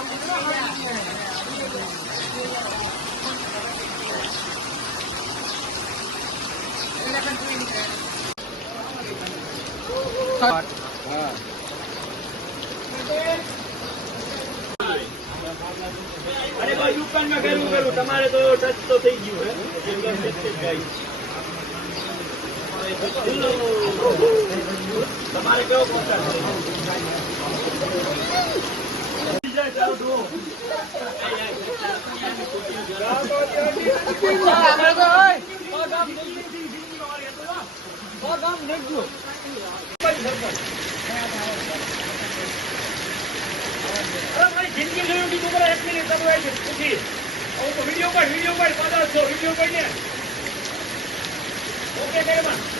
अरे भाई યુકાન માં કરું તમારે તો ટચ તો થઈ ગયું હે તમારે કેવો પહોંચાડ જિંદગી જોયું બીજું બધા 1 મિનિટ કરવાય છે પૂછી હું તો વિડીયો પર પાછા છો વિડીયો કરીને ઓકે કેમાં